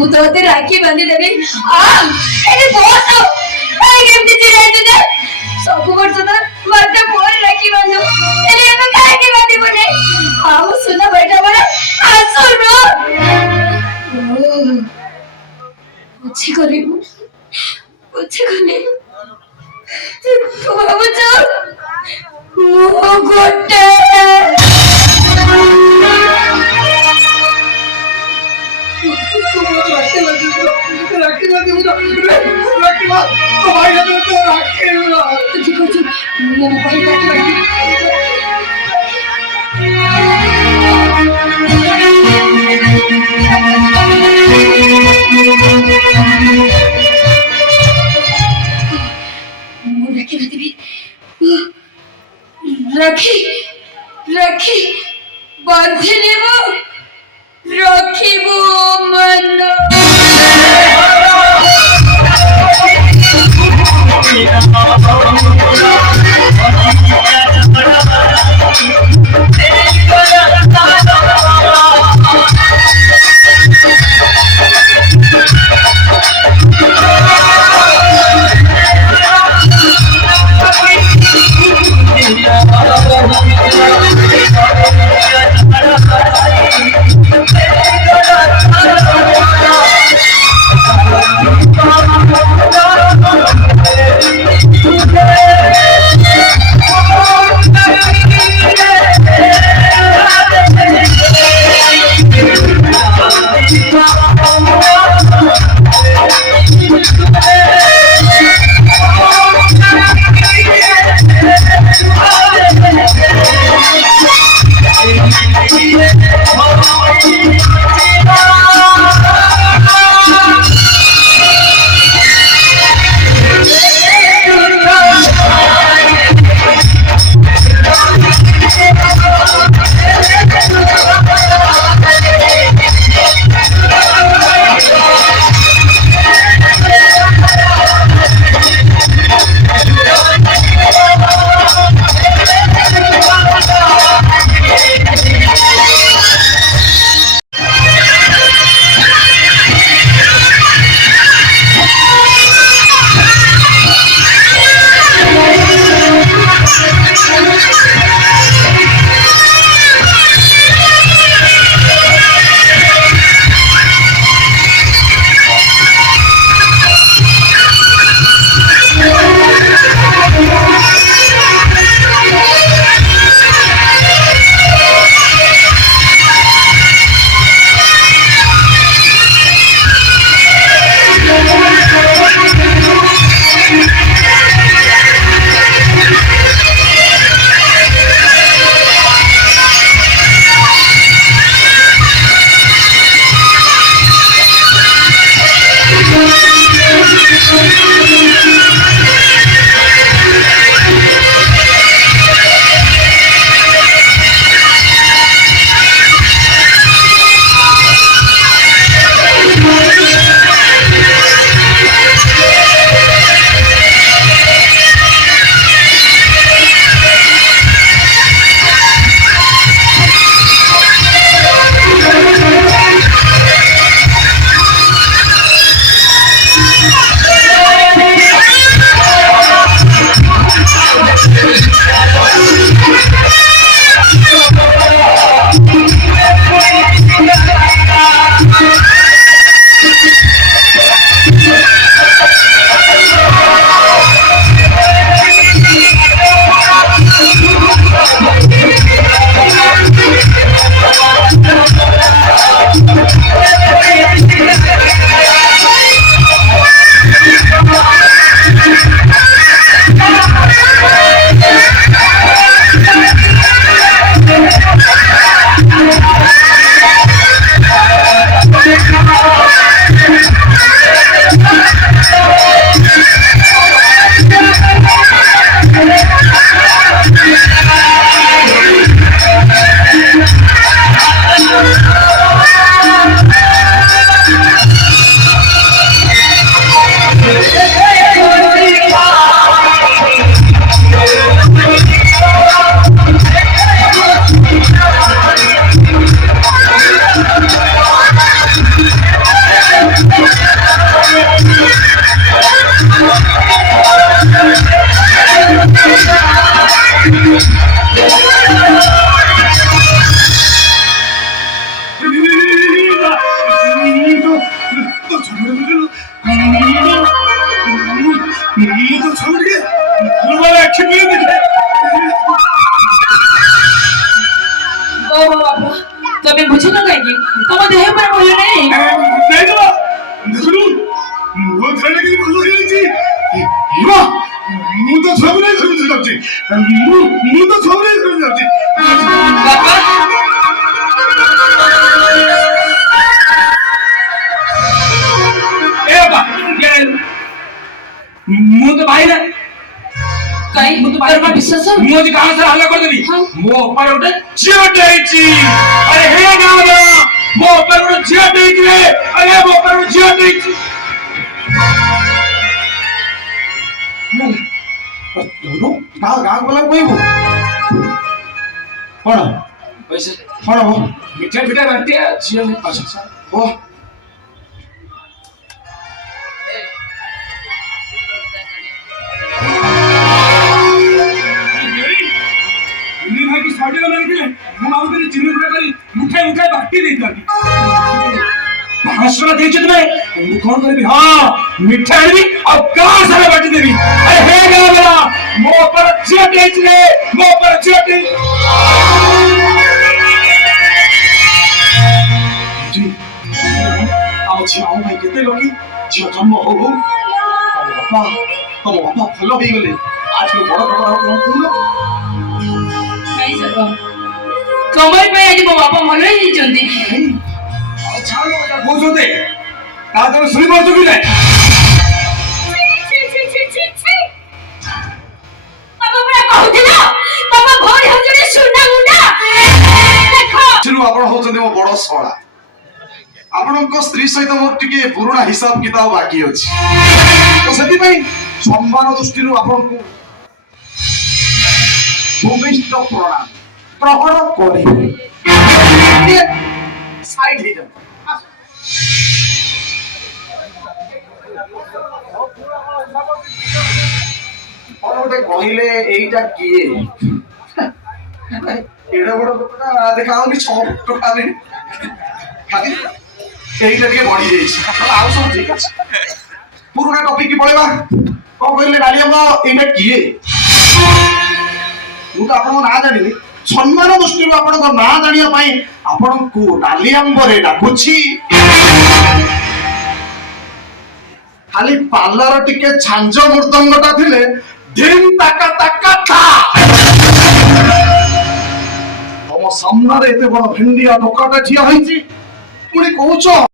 मुझे राखी बांधी देवी केमती चिड़ाई दे सब वर्ष तो मरते मोर राखी बांधो एले एमे काहे बांधी बने आउ सुना बेटा बड़ा आसुर रो अच्छी करी तू बाबू चल मो गोटे रखी रखी बांधने रखिबू मन तबे बुझु न काई तम देह पर बोल नहीं नहीं तो देखलु वो थले की भलो हे छी हिमा मु तो सब नहीं समझ जाउची मु तो सब नहीं समझ जाउची बाबा ए बा ये मु तो भाई ना काई मु तो बार बार विश्वास मु जी कहां से हल्ला कर देबी मो ऊपर उठे चिड़ैची अरे हे गाना मो ऊपर उठे चिड़ैची रे अरे मो ऊपर उठे चिड़ैची दोनों गाँव वाला कोई वो कौन पैसे कौन हो मिठा मिठा बांटे जियो में अच्छा वो भाई की साड़ी वाला निकले हम आउ तेरी चिन्ह करी मुठाई मुठाई बांटी दे दाकी भाषण देछ तुम्हें मु कौन करबी हां मिठा आनी और गां सारा बांटी देबी अरे हे गां वाला मो पर चिड़ैच रे मो पर चिड़ैच जी आउ छी आउ भाई केते लोकी जियो जन्म हो हो तम बापा फलो हो गले आज को बड़ खबर हो कोन नहीं सर कमर पे आज मो बापा मन ही जंदी अच्छा लोग बुझोते ता तो सुनी पड़ चुकी है तब बड़ा कहउथिला तब भोर हजरे सुना मुंडा देखो चिनु आपण होचंदी मो बड़ सळा आपणको स्त्री सहित मोर टिके पुराना हिसाब किताब बाकी अछि तो सेति पई सम्मान दृष्टि आपनको भूमिष्ठ प्रणाम प्रहर करे साइड हे जा और गोटे कहले एटा किए एडा बड़ लोकटा देखाओ कि 6 टका में खाली एटा के बढ़ी जाई आउ सब ठीक अछि पुराना टॉपिक की पळेबा को कहले डालिया एटा किए मु तो आपन ना जानिनी सम्मान दृष्टि आपन ना जानिया पई आपन को डालियांबरे डाकुछि खाली पार्लर टिके छांज मृदंगटा थिले धिम ताका ताका था तम सामने एते बड़ भिंडिया टोकाटा ठिया होईची पुणी कहउछ